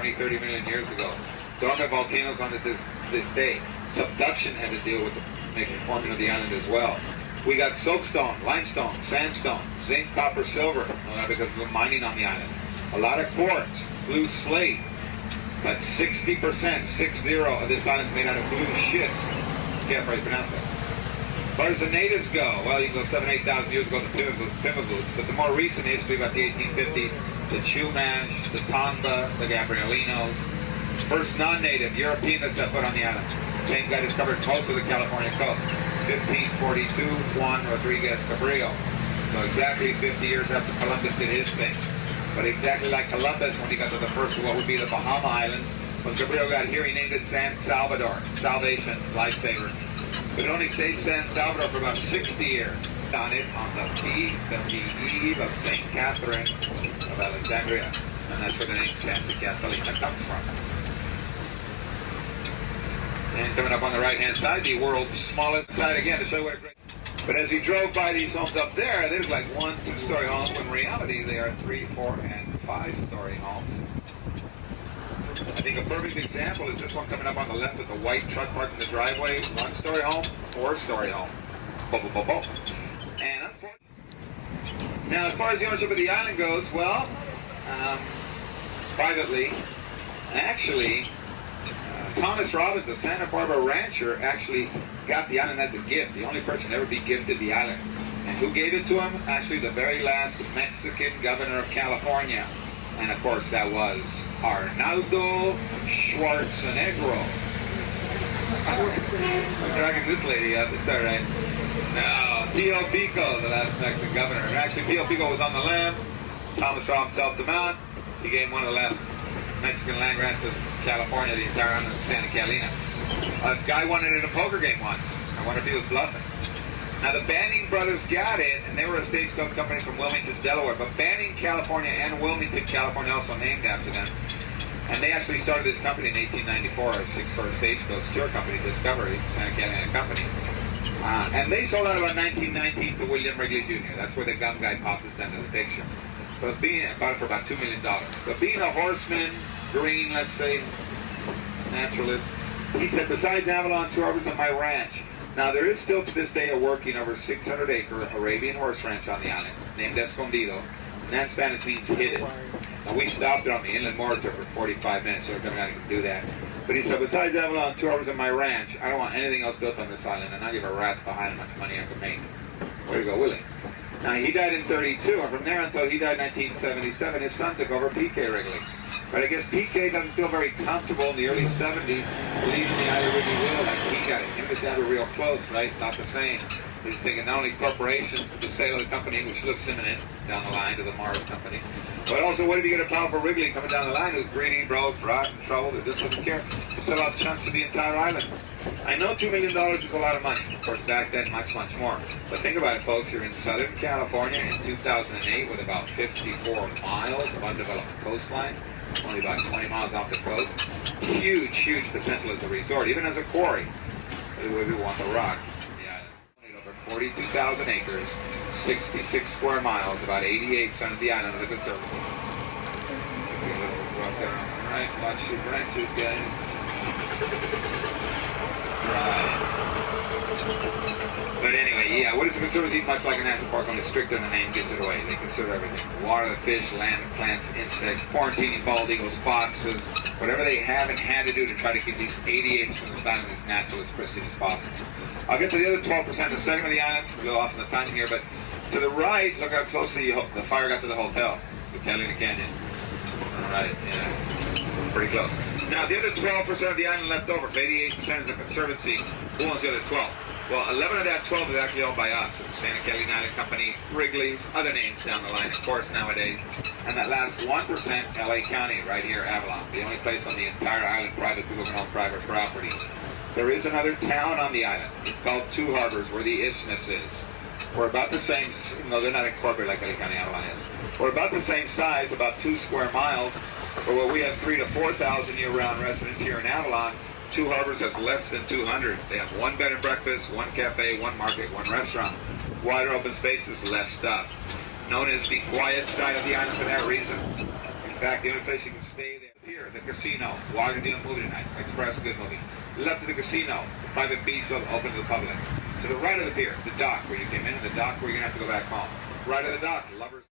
20, 30 million years ago. Don't have volcanoes on it this day. Subduction had to deal with making the forming of the island as well. We got soapstone, limestone, sandstone, zinc, copper, silver, because of the mining on the island. A lot of quartz, blue slate, but 60%, 60 of this island is made out of blue schist. Can't probably pronounce that. As far as the natives go, well, you can go 7,000, 8,000 years ago to Pimagoots, but the more recent history about the 1850s, the Chumash, the Tongva, the Gabrielinos, first non-native European that set foot on the island. Same guy discovered most of the California coast. 1542, Juan Rodriguez Cabrillo. So exactly 50 years after Columbus did his thing. But exactly like Columbus, when he got to the first of what would be the Bahama Islands, when Cabrillo got here, he named it San Salvador. Salvation, lifesaver. But it only stayed San Salvador for about 60 years. On it on the feast of the eve of St. Catherine of Alexandria. And that's where the name Santa Catalina comes from. And coming up on the right-hand side, the world's smallest side again to show you what a great... But as you drove by these homes up there, they look like 1-, 2-story homes. When in reality, they are 3-, 4-, and 5-story homes. I think a perfect example is this one coming up on the left with the white truck parked in the driveway. 1-story home, 4-story home. And unfortunately, now as far as the ownership of the island goes, well, privately, actually, Thomas Robbins, a Santa Barbara rancher, actually got the island as a gift. The only person to ever be gifted the island. And who gave it to him? Actually, the very last Mexican governor of California. And of course, that was Arnaldo Schwarzenegro. I'm dragging this lady up, it's all right. No, Pio Pico, the last Mexican governor. Actually, Pio Pico was on the lam. Thomas Robbins helped him out. He gave him one of the last Mexican land grants of California, the entire island of Santa Catalina. A guy won it in a poker game once. I wonder if he was bluffing. Now the Banning brothers got it, and they were a stagecoach company from Wilmington, Delaware. But Banning, California, and Wilmington, California, also named after them. And they actually started this company in 1894, a 6-sort stagecoach tour company, Discovery, Santa Catalina Company. And they sold out about 1919 to William Wrigley Jr. That's where the gum guy pops his into the picture. But bought it for about $2 million. But being a horseman, green, let's say, naturalist, he said, besides Avalon, 2 hours on my ranch. Now, there is still to this day a working over 600-acre Arabian horse ranch on the island named Escondido. And that in Spanish means hidden. Now, we stopped it on the inland moratorium for 45 minutes, so we're coming out and do that. But he said, besides Avalon, 2 hours on my ranch, I don't want anything else built on this island, and I give a rat's behind how much money I can make. Way to go, Willie. Now, he died in 32, and from there until he died in 1977, his son took over P.K. Wrigley. But I guess P.K. doesn't feel very comfortable in the early 70s leaving the Island Wrigley Will like he got it. Him and his dad were real close, right? Not the same. He's thinking not only corporation, the sale of the company, which looks imminent down the line to the Mars company, but also what if you get a powerful Wrigley coming down the line who's greedy, broke, rotten, troubled, or just doesn't care to sell out chunks of the entire island? I know $2 million is a lot of money. Of course, back then, much, much more. But think about it, folks. You're in Southern California in 2008 with about 54 miles of undeveloped coastline, only about 20 miles off the coast. Huge, huge potential as a resort, even as a quarry. We want the rock. The island. Over 42,000 acres, 66 square miles, about 88% of the island of the Conservancy. All right, watch your branches, guys. Right. But anyway, yeah, what is the Conservancy? Much like a national park, only stricter than the name gives it away. They consider everything. The water, the fish, land, plants, insects, quarantining bald eagles, foxes, whatever they have and had to do to try to keep these 88% of the island as natural, as pristine as possible. I'll get to the other 12%, the second of the island. We'll go off in the timing here, but to the right, look how close the fire got to the hotel, the Catalina Canyon. All right, yeah, pretty close. Now, the other 12% of the island left over, 88% is the Conservancy. Who owns the other 12? Well, 11 of that 12 is actually owned by us. The Santa Catalina Island Company, Wrigley's, other names down the line, of course, nowadays. And that last 1%, LA County, right here, Avalon. The only place on the entire island private people can own private property. There is another town on the island. It's called Two Harbors, where the isthmus is. We're about the same, no, they're not incorporated like LA County, Avalon is. We're about the same size, about 2 square miles. But where we have 3,000 to 4,000 year-round residents here in Avalon, Two Harbors has less than 200. They have 1 bed and breakfast, 1 cafe, 1 market, 1 restaurant. Wider open spaces, less stuff. Known as the quiet side of the island for that reason. In fact, the only place you can stay there, Here, the casino. Why Deal movie tonight. Express, good movie. Left of the casino, private beach club open to the public. To the right of the pier, the dock where you came in, and the dock where you're going to have to go back home. Right of the dock, lovers.